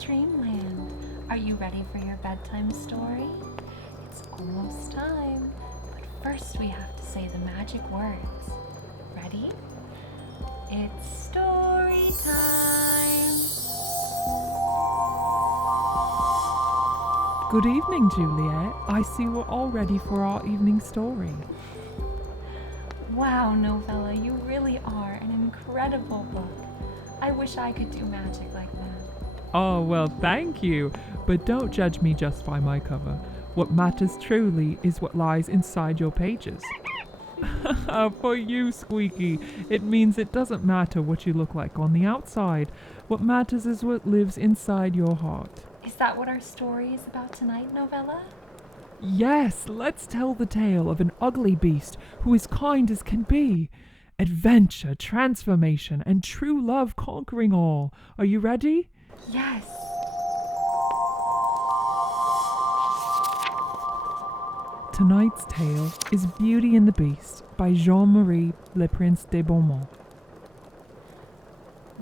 dreamland. Are you ready for your bedtime story? It's almost time, but first we have to say the magic words. Ready? It's story time! Good evening, Juliette. I see we're all ready for our evening story. Wow, Novella, you really are an incredible book. I wish I could do magic like that. Oh, well, thank you. But don't judge me just by my cover. What matters truly is what lies inside your pages. For you, Squeaky, it means it doesn't matter what you look like on the outside. What matters is what lives inside your heart. Is that what our story is about tonight, Novella? Yes, let's tell the tale of an ugly beast who is kind as can be. Adventure, transformation, and true love conquering all. Are you ready? Yes. Tonight's tale is Beauty and the Beast by Jean-Marie Le Prince de Beaumont.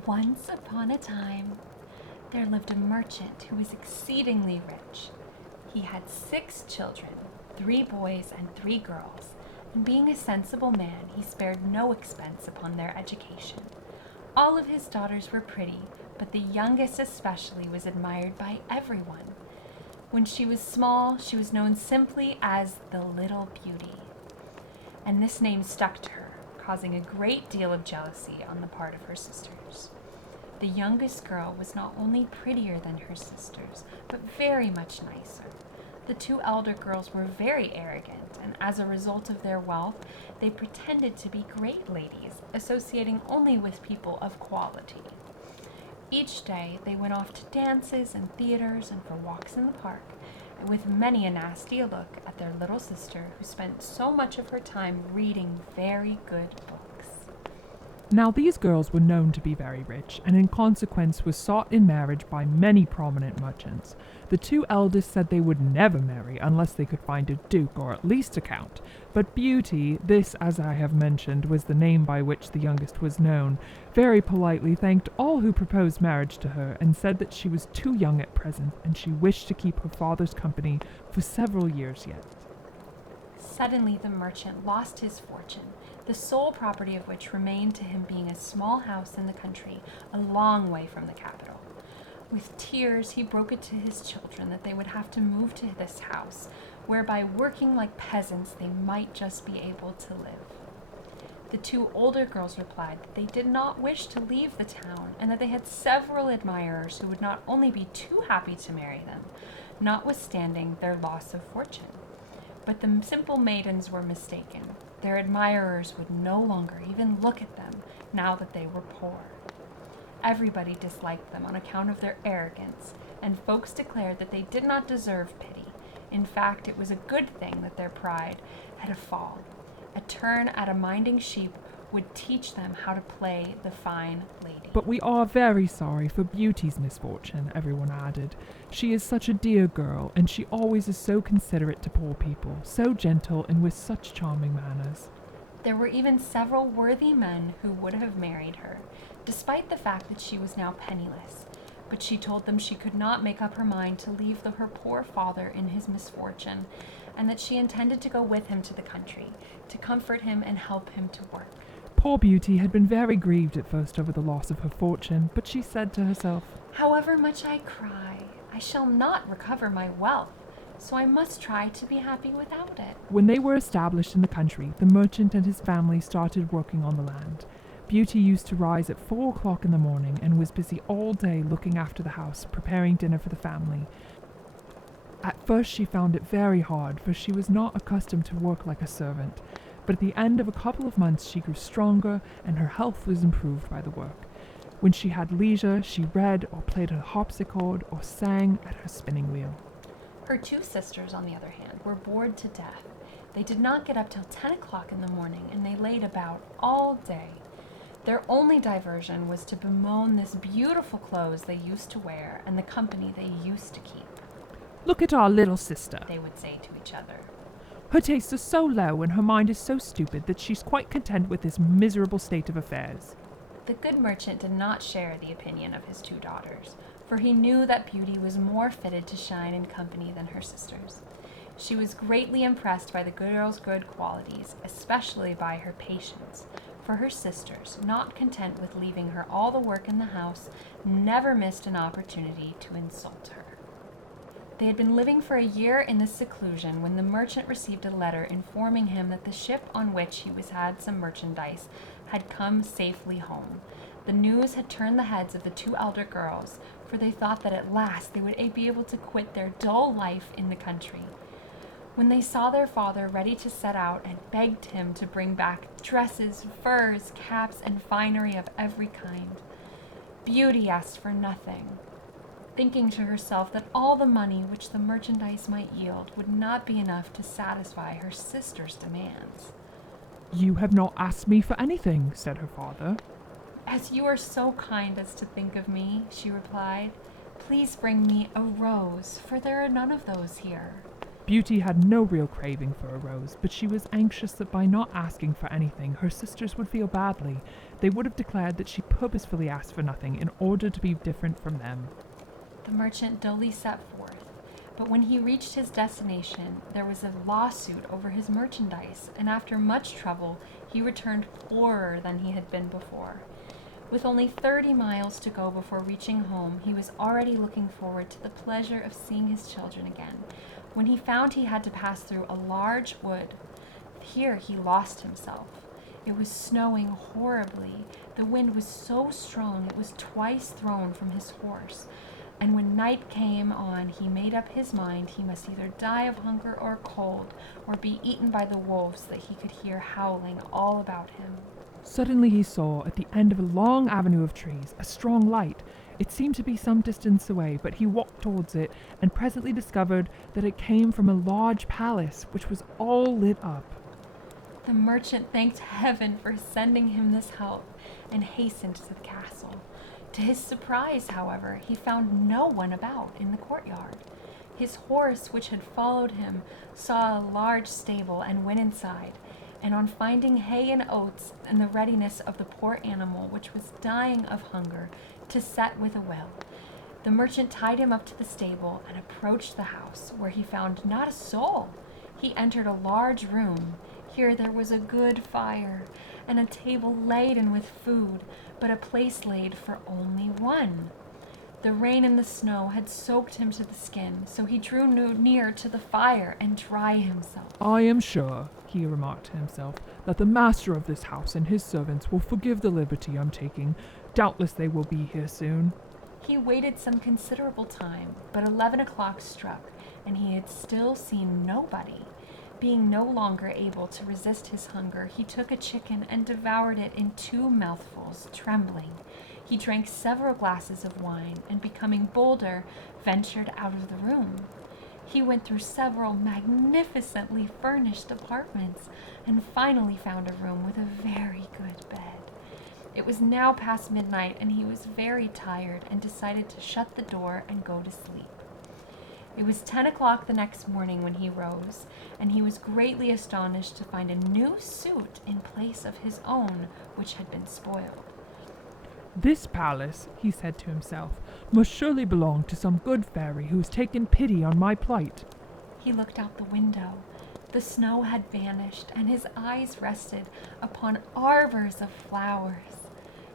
Once upon a time, there lived a merchant who was exceedingly rich. He had 6 children, 3 boys and 3 girls, and being a sensible man, he spared no expense upon their education. All of his daughters were pretty, but the youngest especially was admired by everyone. When she was small, she was known simply as the Little Beauty, and this name stuck to her, causing a great deal of jealousy on the part of her sisters. The youngest girl was not only prettier than her sisters, but very much nicer. The 2 elder girls were very arrogant, and as a result of their wealth, they pretended to be great ladies, associating only with people of quality. Each day, they went off to dances and theaters and for walks in the park, and with many a nasty look at their little sister, who spent so much of her time reading very good books. Now these girls were known to be very rich, and in consequence were sought in marriage by many prominent merchants. The 2 eldest said they would never marry unless they could find a duke or at least a count. But Beauty, this, as I have mentioned, was the name by which the youngest was known, very politely thanked all who proposed marriage to her and said that she was too young at present and she wished to keep her father's company for several years yet. Suddenly the merchant lost his fortune, the sole property of which remained to him being a small house in the country, a long way from the capital. With tears, he broke it to his children that they would have to move to this house, where by working like peasants they might just be able to live. The 2 older girls replied that they did not wish to leave the town, and that they had several admirers who would not only be too happy to marry them, notwithstanding their loss of fortune. But the simple maidens were mistaken. Their admirers would no longer even look at them now that they were poor. Everybody disliked them on account of their arrogance, and folks declared that they did not deserve pity. In fact, it was a good thing that their pride had a fall. A turn at a minding sheep would teach them how to play the fine lady. But we are very sorry for Beauty's misfortune, everyone added. She is such a dear girl, and she always is so considerate to poor people, so gentle and with such charming manners. There were even several worthy men who would have married her, despite the fact that she was now penniless. But she told them she could not make up her mind to leave her poor father in his misfortune, and that she intended to go with him to the country, to comfort him and help him to work. Poor Beauty had been very grieved at first over the loss of her fortune, but she said to herself, "However much I cry, I shall not recover my wealth, so I must try to be happy without it." When they were established in the country, the merchant and his family started working on the land. Beauty used to rise at 4 o'clock in the morning and was busy all day looking after the house, preparing dinner for the family. At first she found it very hard, for she was not accustomed to work like a servant, but at the end of a couple of months she grew stronger and her health was improved by the work. When she had leisure, she read or played her harpsichord or sang at her spinning wheel. Her 2 sisters, on the other hand, were bored to death. They did not get up till 10 o'clock in the morning, and they laid about all day. Their only diversion was to bemoan this beautiful clothes they used to wear and the company they used to keep. "Look at our little sister," they would say to each other. "Her tastes are so low and her mind is so stupid that she's quite content with this miserable state of affairs." The good merchant did not share the opinion of his 2 daughters, for he knew that Beauty was more fitted to shine in company than her sisters. She was greatly impressed by the girl's good qualities, especially by her patience, for her sisters, not content with leaving her all the work in the house, never missed an opportunity to insult her. They had been living for a year in this seclusion when the merchant received a letter informing him that the ship on which he had some merchandise had come safely home. The news had turned the heads of the two elder girls, for they thought that at last they would be able to quit their dull life in the country. When they saw their father ready to set out and begged him to bring back dresses, furs, caps, and finery of every kind, Beauty asked for nothing, thinking to herself that all the money which the merchandise might yield would not be enough to satisfy her sister's demands. "You have not asked me for anything," said her father. "As you are so kind as to think of me," she replied, "please bring me a rose, for there are none of those here." Beauty had no real craving for a rose, but she was anxious that by not asking for anything, her sisters would feel badly. They would have declared that she purposefully asked for nothing in order to be different from them. The merchant dully set forth, but when he reached his destination, there was a lawsuit over his merchandise, and after much trouble, he returned poorer than he had been before. With only 30 miles to go before reaching home, he was already looking forward to the pleasure of seeing his children again, when he found he had to pass through a large wood. Here he lost himself. It was snowing horribly. The wind was so strong it was twice thrown from his horse, and when night came on he made up his mind he must either die of hunger or cold, or be eaten by the wolves that he could hear howling all about him. Suddenly he saw, at the end of a long avenue of trees, a strong light. It seemed to be some distance away, but he walked towards it and presently discovered that it came from a large palace, which was all lit up. The merchant thanked heaven for sending him this help and hastened to the castle. To his surprise, however, he found no one about in the courtyard. His horse, which had followed him, saw a large stable and went inside, and on finding hay and oats and the readiness of the poor animal, which was dying of hunger, to set with a will, the merchant tied him up to the stable and approached the house, where he found not a soul. He entered a large room. Here there was a good fire, and a table laden with food, but a place laid for only one. The rain and the snow had soaked him to the skin, so he drew near to the fire and dried himself. "I am sure," he remarked to himself, "that the master of this house and his servants will forgive the liberty I'm taking. Doubtless they will be here soon." He waited some considerable time, but 11 o'clock struck, and he had still seen nobody. Being no longer able to resist his hunger, he took a chicken and devoured it in 2 mouthfuls, trembling. He drank several glasses of wine, and becoming bolder, ventured out of the room. He went through several magnificently furnished apartments, and finally found a room with a very good bed. It was now past midnight, and he was very tired and decided to shut the door and go to sleep. It was 10 o'clock the next morning when he rose, and he was greatly astonished to find a new suit in place of his own, which had been spoiled. "This palace," he said to himself, "must surely belong to some good fairy who has taken pity on my plight." He looked out the window. The snow had vanished, and his eyes rested upon arbors of flowers.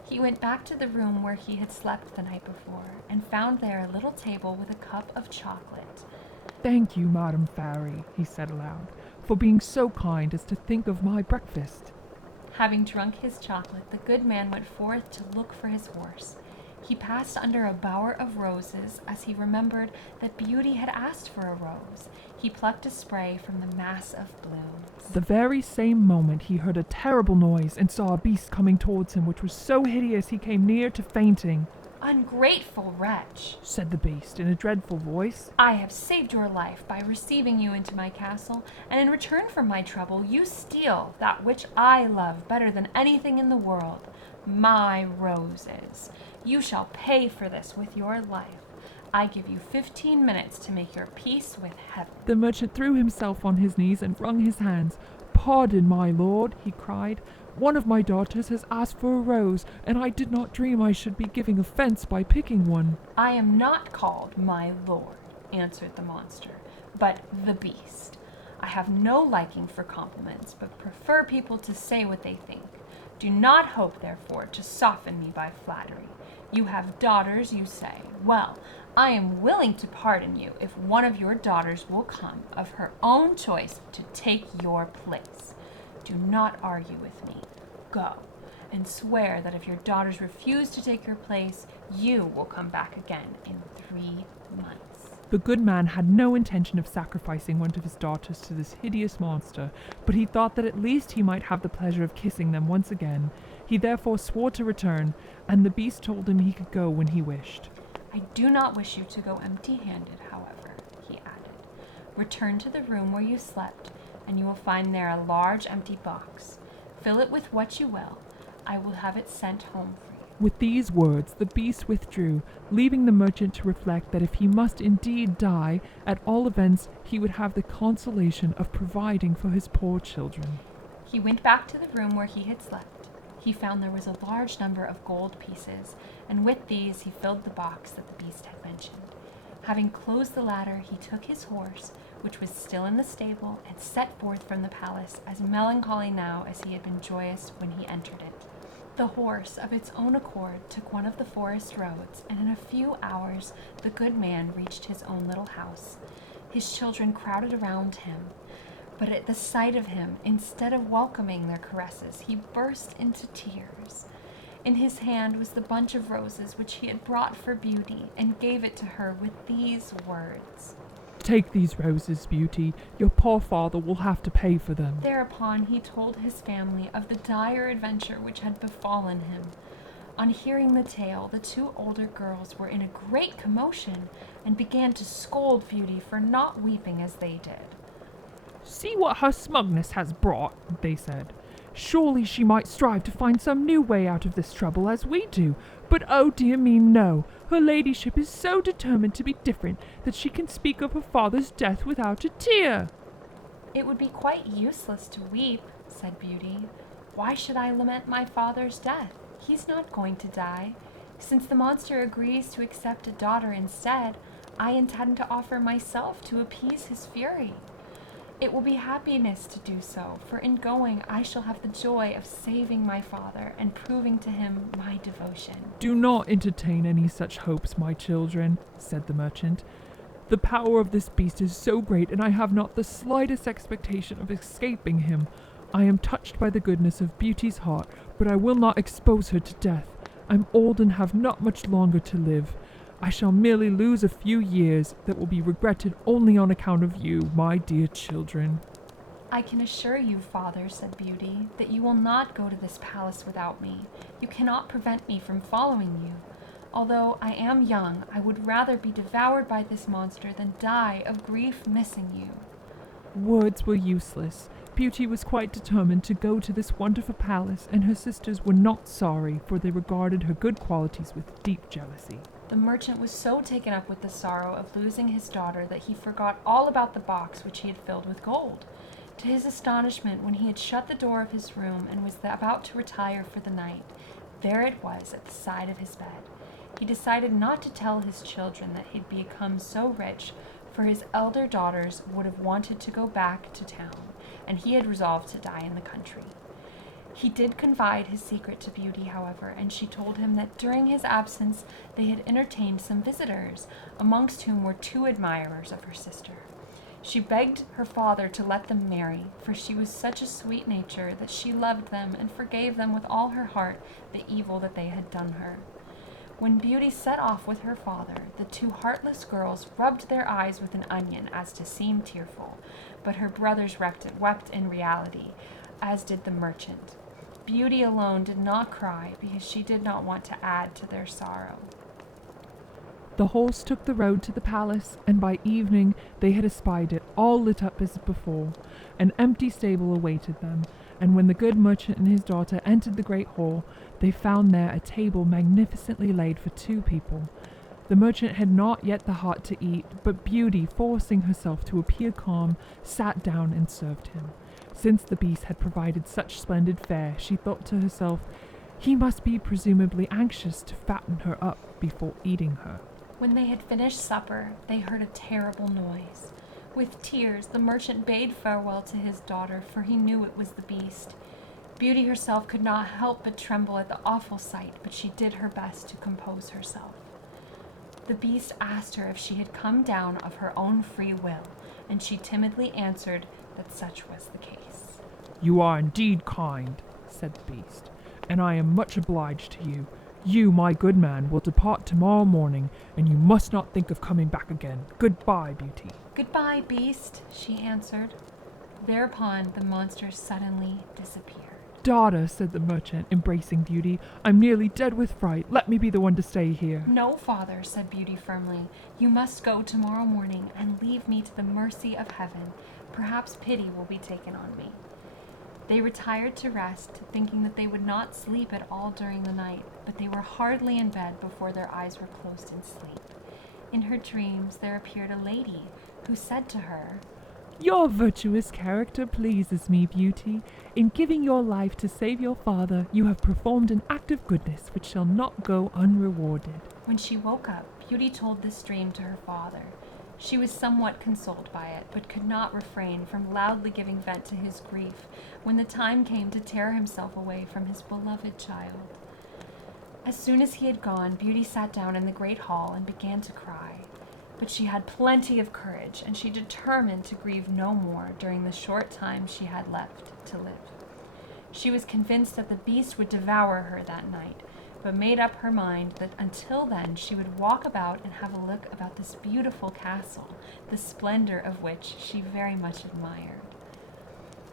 He went back to the room where he had slept the night before, and found there a little table with a cup of chocolate. "Thank you, Madam Fairy," he said aloud, "for being so kind as to think of my breakfast." Having drunk his chocolate, the good man went forth to look for his horse. He passed under a bower of roses as he remembered that Beauty had asked for a rose. He plucked a spray from the mass of blooms. The very same moment he heard a terrible noise and saw a beast coming towards him, which was so hideous he came near to fainting. "Ungrateful wretch," said the beast in a dreadful voice. "I have saved your life by receiving you into my castle, and in return for my trouble you steal that which I love better than anything in the world, my roses. You shall pay for this with your life. I give you 15 minutes to make your peace with heaven." The merchant threw himself on his knees and wrung his hands. pardon, my lord," he cried. "One of my daughters has asked for a rose, and I did not dream I should be giving offense by picking one." "I am not called my lord," answered the monster, "but the beast. I have no liking for compliments, but prefer people to say what they think. Do not hope, therefore, to soften me by flattery. You have daughters, you say. Well, I am willing to pardon you if one of your daughters will come of her own choice to take your place. Do not argue with me. Go, and swear that if your daughters refuse to take your place, you will come back again in 3 months." The good man had no intention of sacrificing one of his daughters to this hideous monster, but he thought that at least he might have the pleasure of kissing them once again. He therefore swore to return, and the beast told him he could go when he wished. "I do not wish you to go empty-handed, however," he added. "Return to the room where you slept, and you will find there a large empty box. Fill it with what you will. I will have it sent home for you." With these words, the beast withdrew, leaving the merchant to reflect that if he must indeed die, at all events he would have the consolation of providing for his poor children. He went back to the room where he had slept. He found there was a large number of gold pieces, and with these he filled the box that the beast had mentioned. Having closed the latter, he took his horse, which was still in the stable, and set forth from the palace, as melancholy now as he had been joyous when he entered it. The horse, of its own accord, took one of the forest roads, and in a few hours the good man reached his own little house. His children crowded around him, but at the sight of him, instead of welcoming their caresses, he burst into tears. In his hand was the bunch of roses which he had brought for Beauty, and gave it to her with these words: "Take these roses, Beauty. Your poor father will have to pay for them." Thereupon he told his family of the dire adventure which had befallen him. On hearing the tale, the 2 older girls were in a great commotion, and began to scold Beauty for not weeping as they did. "See what her smugness has brought," they said. "Surely she might strive to find some new way out of this trouble as we do. But oh dear me, no. Her ladyship is so determined to be different that she can speak of her father's death without a tear." "It would be quite useless to weep," said Beauty. "Why should I lament my father's death? He's not going to die. Since the monster agrees to accept a daughter instead, I intend to offer myself to appease his fury. It will be happiness to do so, for in going I shall have the joy of saving my father and proving to him my devotion." "Do not entertain any such hopes, my children," said the merchant. "The power of this beast is so great, and I have not the slightest expectation of escaping him. I am touched by the goodness of Beauty's heart, but I will not expose her to death. I'm old and have not much longer to live. I shall merely lose a few years that will be regretted only on account of you, my dear children." "I can assure you, father," said Beauty, "that you will not go to this palace without me. You cannot prevent me from following you. Although I am young, I would rather be devoured by this monster than die of grief missing you." Words were useless. Beauty was quite determined to go to this wonderful palace, and her sisters were not sorry, for they regarded her good qualities with deep jealousy. The merchant was so taken up with the sorrow of losing his daughter that he forgot all about the box which he had filled with gold. To his astonishment, when he had shut the door of his room and was about to retire for the night, there it was at the side of his bed. He decided not to tell his children that he'd become so rich, for his elder daughters would have wanted to go back to town, and he had resolved to die in the country. He did confide his secret to Beauty, however, and she told him that during his absence they had entertained some visitors, amongst whom were 2 admirers of her sister. She begged her father to let them marry, for she was such a sweet nature that she loved them and forgave them with all her heart the evil that they had done her. When Beauty set off with her father, the 2 heartless girls rubbed their eyes with an onion as to seem tearful, but her brothers wept in reality, as did the merchant. Beauty alone did not cry because she did not want to add to their sorrow. The horse took the road to the palace, and by evening they had espied it, all lit up as before. An empty stable awaited them, and when the good merchant and his daughter entered the great hall, they found there a table magnificently laid for 2 people. The merchant had not yet the heart to eat, but Beauty, forcing herself to appear calm, sat down and served him. Since the beast had provided such splendid fare, she thought to herself, he must be presumably anxious to fatten her up before eating her. When they had finished supper, they heard a terrible noise. With tears, the merchant bade farewell to his daughter, for he knew it was the beast. Beauty herself could not help but tremble at the awful sight, but she did her best to compose herself. The beast asked her if she had come down of her own free will, and she timidly answered that such was the case. You are indeed kind, said the beast, and I am much obliged to you. You, my good man, will depart tomorrow morning, and you must not think of coming back again. Goodbye, Beauty. Goodbye, beast, she answered. Thereupon the monster suddenly disappeared. Daughter, said the merchant, embracing Beauty, I'm nearly dead with fright. Let me be the one to stay here. No, father, said Beauty firmly. You must go tomorrow morning and leave me to the mercy of heaven. Perhaps pity will be taken on me. They retired to rest, thinking that they would not sleep at all during the night, but they were hardly in bed before their eyes were closed in sleep. In her dreams there appeared a lady who said to her, Your virtuous character pleases me, Beauty. In giving your life to save your father, you have performed an act of goodness which shall not go unrewarded. When she woke up, Beauty told this dream to her father. She was somewhat consoled by it, but could not refrain from loudly giving vent to his grief when the time came to tear himself away from his beloved child. As soon as he had gone, Beauty sat down in the great hall and began to cry. But she had plenty of courage, and she determined to grieve no more during the short time she had left to live. She was convinced that the beast would devour her that night, but made up her mind that until then she would walk about and have a look about this beautiful castle, the splendor of which she very much admired.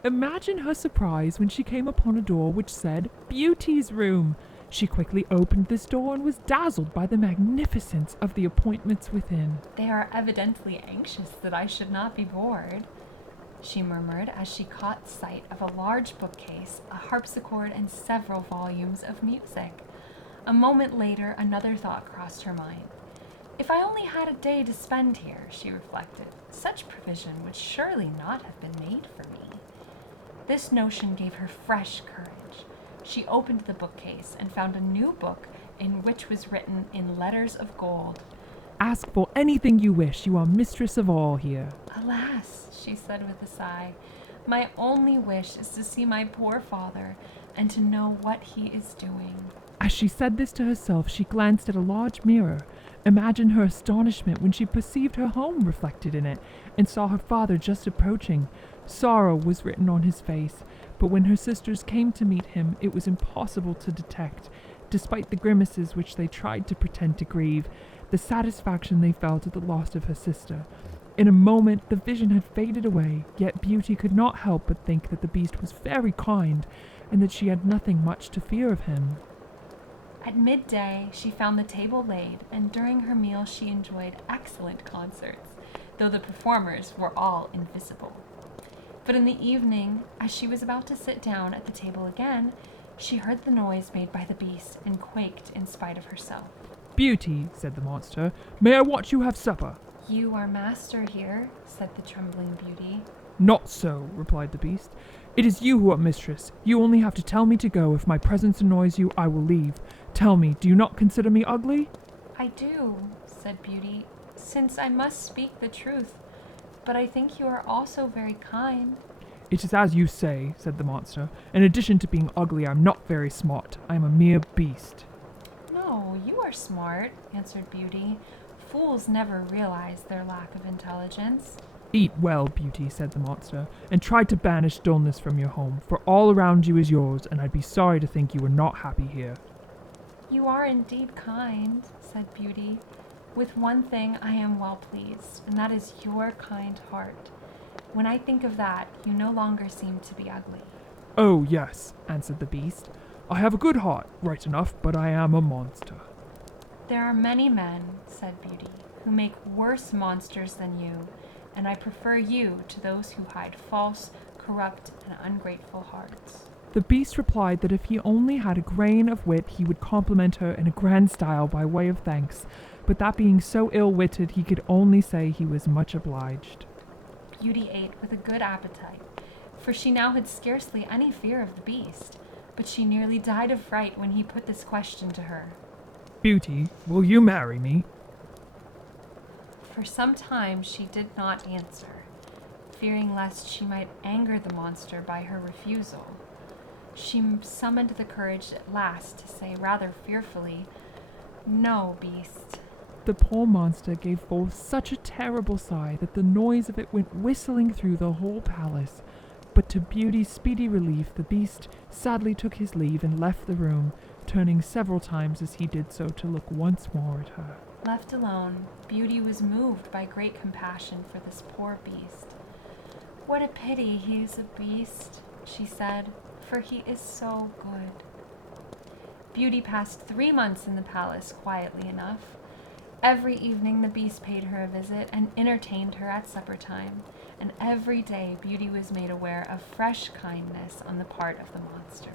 Imagine her surprise when she came upon a door which said, Beauty's room. She quickly opened this door and was dazzled by the magnificence of the appointments within. They are evidently anxious that I should not be bored, she murmured as she caught sight of a large bookcase, a harpsichord, and several volumes of music. A moment later, another thought crossed her mind. If I only had a day to spend here, she reflected, such provision would surely not have been made for me. This notion gave her fresh courage. She opened the bookcase and found a new book in which was written in letters of gold, Ask for anything you wish. You are mistress of all here. Alas, she said with a sigh, my only wish is to see my poor father and to know what he is doing. As she said this to herself, she glanced at a large mirror. Imagine her astonishment when she perceived her home reflected in it and saw her father just approaching. Sorrow was written on his face, but when her sisters came to meet him, it was impossible to detect, despite the grimaces which they tried to pretend to grieve, the satisfaction they felt at the loss of her sister. In a moment the vision had faded away, yet Beauty could not help but think that the beast was very kind, and that she had nothing much to fear of him. At midday, she found the table laid, and during her meal she enjoyed excellent concerts, though the performers were all invisible. But in the evening, as she was about to sit down at the table again, she heard the noise made by the beast and quaked in spite of herself. Beauty, said the monster, may I watch you have supper? You are master here, said the trembling Beauty. Not so, replied the beast. It is you who are mistress. You only have to tell me to go. If my presence annoys you, I will leave. Tell me, do you not consider me ugly? I do, said Beauty, since I must speak the truth. But I think you are also very kind. It is as you say, said the monster. In addition to being ugly, I am not very smart. I am a mere beast. No, you are smart, answered Beauty. Fools never realize their lack of intelligence. Eat well, Beauty, said the monster, and try to banish dullness from your home, for all around you is yours, and I'd be sorry to think you were not happy here. You are indeed kind, said Beauty. With one thing I am well pleased, and that is your kind heart. When I think of that, you no longer seem to be ugly. Oh, yes, answered the beast. I have a good heart, right enough, but I am a monster. There are many men, said Beauty, who make worse monsters than you, and I prefer you to those who hide false, corrupt, and ungrateful hearts. The beast replied that if he only had a grain of wit, he would compliment her in a grand style by way of thanks, but that being so ill-witted, he could only say he was much obliged. Beauty ate with a good appetite, for she now had scarcely any fear of the beast, but she nearly died of fright when he put this question to her. Beauty, will you marry me? For some time she did not answer, fearing lest she might anger the monster by her refusal. She summoned the courage at last to say rather fearfully, "No, beast." The poor monster gave forth such a terrible sigh that the noise of it went whistling through the whole palace. But to Beauty's speedy relief, the beast sadly took his leave and left the room, turning several times as he did so to look once more at her. Left alone, Beauty was moved by great compassion for this poor beast. "What a pity he is a beast," she said, "for he is so good." Beauty passed 3 months in the palace quietly enough. Every evening the beast paid her a visit and entertained her at supper time, and every day Beauty was made aware of fresh kindness on the part of the monster.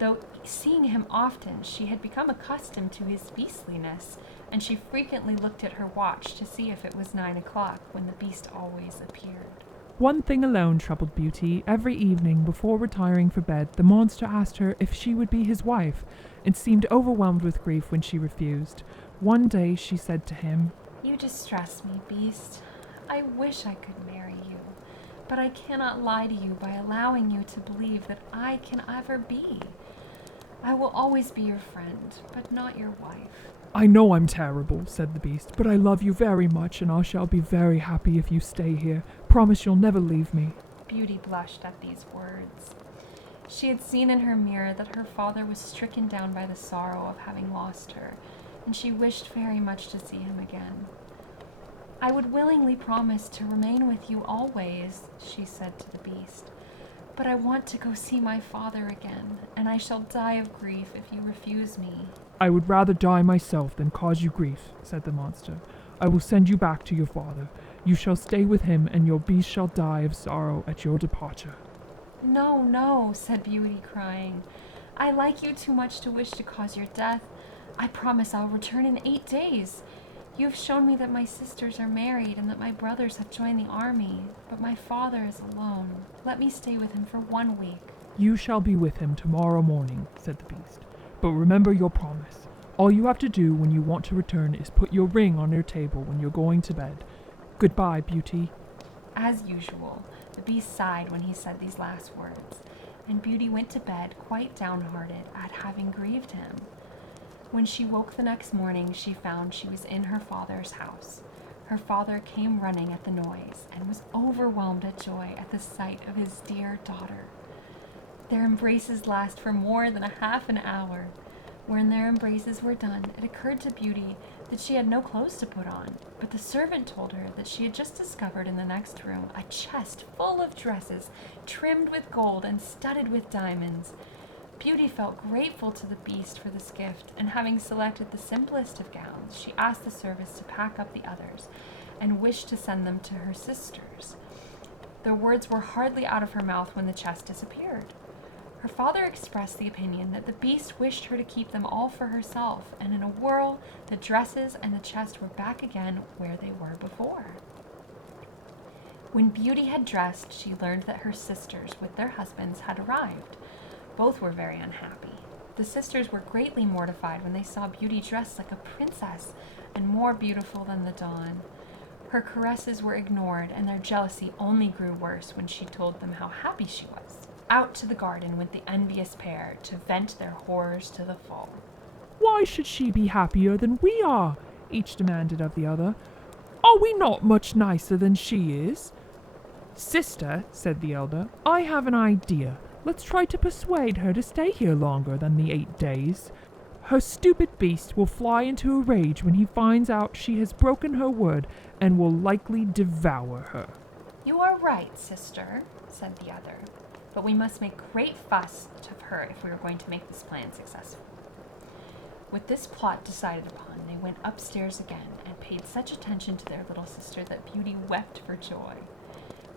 Though seeing him often, she had become accustomed to his beastliness, and she frequently looked at her watch to see if it was 9 o'clock, when the beast always appeared. One thing alone troubled Beauty. Every evening before retiring for bed, the monster asked her if she would be his wife, and seemed overwhelmed with grief when she refused. One day she said to him, "You distress me, beast. I wish I could marry you, but I cannot lie to you by allowing you to believe that I can ever be. I will always be your friend, but not your wife." "I know I'm terrible," said the beast, "but I love you very much, and I shall be very happy if you stay here. Promise you'll never leave me." Beauty blushed at these words. She had seen in her mirror that her father was stricken down by the sorrow of having lost her, and she wished very much to see him again. "I would willingly promise to remain with you always," she said to the beast, "but I want to go see my father again, and I shall die of grief if you refuse me." "I would rather die myself than cause you grief," said the monster. "I will send you back to your father. You shall stay with him, and your beast shall die of sorrow at your departure." "No, no," said Beauty, crying. "I like you too much to wish to cause your death. I promise I'll return in 8 days. You have shown me that my sisters are married and that my brothers have joined the army, but my father is alone. Let me stay with him for 1 week." "You shall be with him tomorrow morning," said the beast. "But remember your promise. All you have to do when you want to return is put your ring on your table when you're going to bed. Goodbye, Beauty." As usual, the beast sighed when he said these last words, and Beauty went to bed quite downhearted at having grieved him. When she woke the next morning, she found she was in her father's house. Her father came running at the noise and was overwhelmed at joy at the sight of his dear daughter. Their embraces last for more than a half an hour. When their embraces were done, it occurred to Beauty that she had no clothes to put on, but the servant told her that she had just discovered in the next room a chest full of dresses trimmed with gold and studded with diamonds. Beauty felt grateful to the beast for this gift, and having selected the simplest of gowns, she asked the servants to pack up the others, and wished to send them to her sisters. The words were hardly out of her mouth when the chest disappeared. Her father expressed the opinion that the beast wished her to keep them all for herself, and in a whirl, the dresses and the chest were back again where they were before. When Beauty had dressed, she learned that her sisters, with their husbands, had arrived. Both were very unhappy. The sisters were greatly mortified when they saw Beauty dressed like a princess and more beautiful than the dawn. Her caresses were ignored, and their jealousy only grew worse when she told them how happy she was. Out to the garden went the envious pair to vent their horrors to the full. "Why should she be happier than we are?" each demanded of the other. "Are we not much nicer than she is?" "Sister," said the elder, "I have an idea. Let's try to persuade her to stay here longer than the 8 days. Her stupid beast will fly into a rage when he finds out she has broken her word, and will likely devour her." "You are right, sister," said the other, "but we must make great fuss of her if we are going to make this plan successful." With this plot decided upon, they went upstairs again and paid such attention to their little sister that Beauty wept for joy.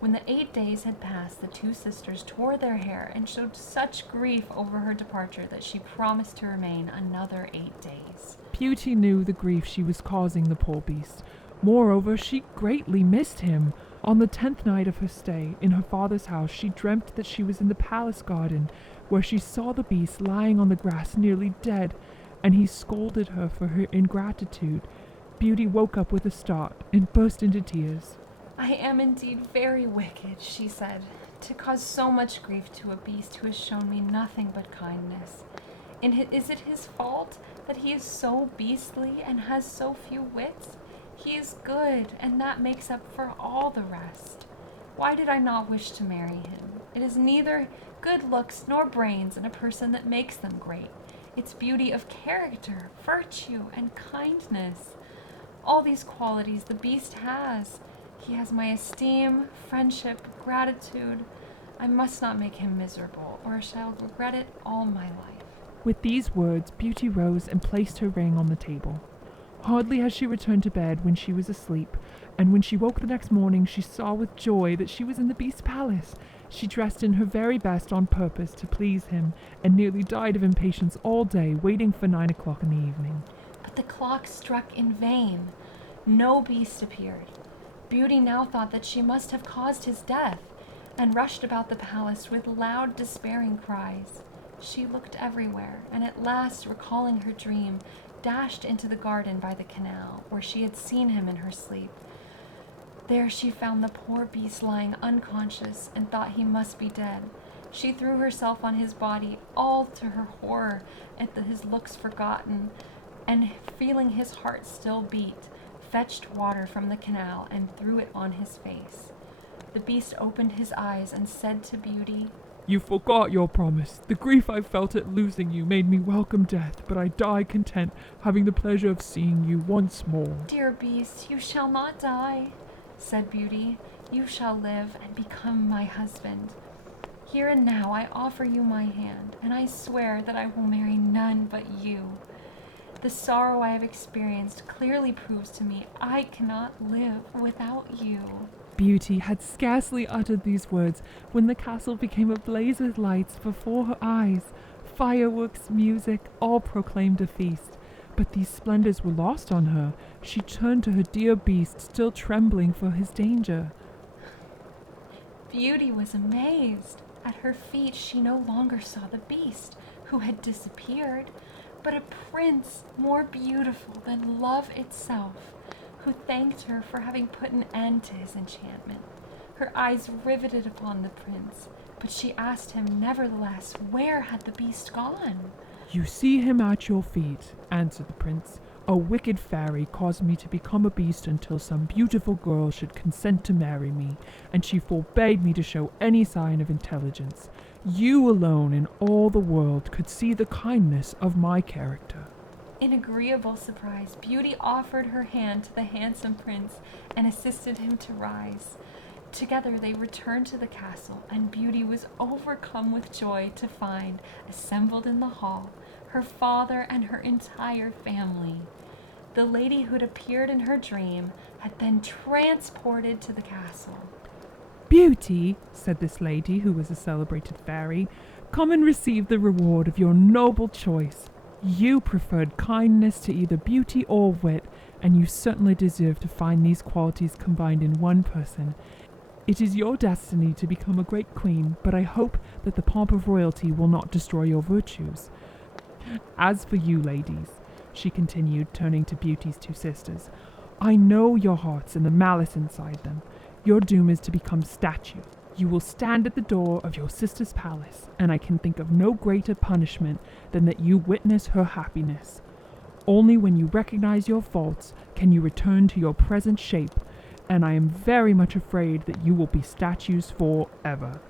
When the 8 days had passed, the 2 sisters tore their hair and showed such grief over her departure that she promised to remain another 8 days. Beauty knew the grief she was causing the poor beast. Moreover, she greatly missed him. On the 10th night of her stay in her father's house, she dreamt that she was in the palace garden, where she saw the beast lying on the grass nearly dead, and he scolded her for her ingratitude. Beauty woke up with a start and burst into tears. I am indeed very wicked, she said, to cause so much grief to a beast who has shown me nothing but kindness. Is it his fault that he is so beastly and has so few wits? He is good, and that makes up for all the rest. Why did I not wish to marry him? It is neither good looks nor brains in a person that makes them great. It's beauty of character, virtue, and kindness. All these qualities the beast has. He has my esteem, friendship, gratitude. I must not make him miserable, or I shall regret it all my life. With these words, Beauty rose and placed her ring on the table. Hardly had she returned to bed when she was asleep, and when she woke the next morning, she saw with joy that she was in the beast's palace. She dressed in her very best on purpose to please him, and nearly died of impatience all day, waiting for 9 o'clock in the evening. But the clock struck in vain. No beast appeared. Beauty now thought that she must have caused his death, and rushed about the palace with loud, despairing cries. She looked everywhere, and at last, recalling her dream, dashed into the garden by the canal, where she had seen him in her sleep. There she found the poor beast lying unconscious, and thought he must be dead. She threw herself on his body, all to her horror at his looks forgotten, and feeling his heart still beat, fetched water from the canal and threw it on his face. The beast opened his eyes and said to Beauty, "You forgot your promise. The grief I felt at losing you made me welcome death, but I die content, having the pleasure of seeing you once more." "Dear beast, you shall not die," said Beauty. "You shall live and become my husband. Here and now I offer you my hand, and I swear that I will marry none but you. The sorrow I have experienced clearly proves to me I cannot live without you." Beauty had scarcely uttered these words when the castle became ablaze with lights before her eyes. Fireworks, music, all proclaimed a feast. But these splendors were lost on her. She turned to her dear beast, still trembling for his danger. Beauty was amazed. At her feet she no longer saw the beast, who had disappeared, but a prince more beautiful than love itself, who thanked her for having put an end to his enchantment. Her eyes riveted upon the prince, but she asked him nevertheless, where had the beast gone? "You see him at your feet," answered the prince. "A wicked fairy caused me to become a beast until some beautiful girl should consent to marry me, and she forbade me to show any sign of intelligence. You alone in all the world could see the kindness of my character." In agreeable surprise, Beauty offered her hand to the handsome prince and assisted him to rise. Together they returned to the castle, and Beauty was overcome with joy to find, assembled in the hall, her father and her entire family. The lady who had appeared in her dream had been transported to the castle. "Beauty," said this lady, who was a celebrated fairy, "come and receive the reward of your noble choice. You preferred kindness to either beauty or wit, and you certainly deserve to find these qualities combined in one person. It is your destiny to become a great queen, but I hope that the pomp of royalty will not destroy your virtues. As for you, ladies," she continued, turning to Beauty's two sisters, "I know your hearts and the malice inside them. Your doom is to become statues. You will stand at the door of your sister's palace, and I can think of no greater punishment than that you witness her happiness. Only when you recognize your faults can you return to your present shape, and I am very much afraid that you will be statues forever.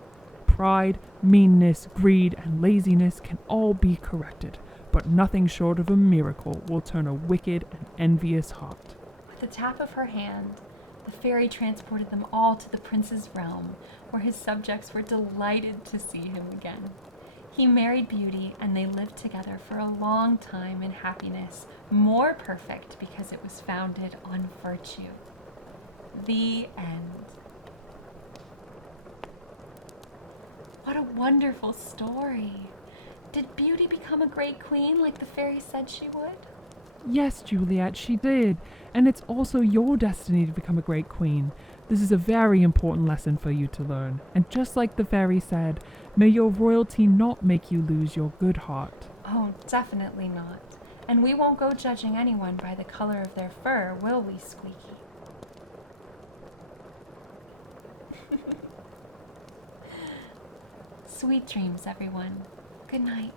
Pride, meanness, greed, and laziness can all be corrected, but nothing short of a miracle will turn a wicked and envious heart." With a tap of her hand, the fairy transported them all to the prince's realm, where his subjects were delighted to see him again. He married Beauty, and they lived together for a long time in happiness, more perfect because it was founded on virtue. The end. What a wonderful story. Did Beauty become a great queen like the fairy said she would? "Yes, Juliette, she did, and it's also your destiny to become a great queen. This is a very important lesson for you to learn, and just like the fairy said, may your royalty not make you lose your good heart. Oh, definitely not. And we won't go judging anyone by the color of their fur, will we, Squeaky? Sweet dreams, everyone. Good night.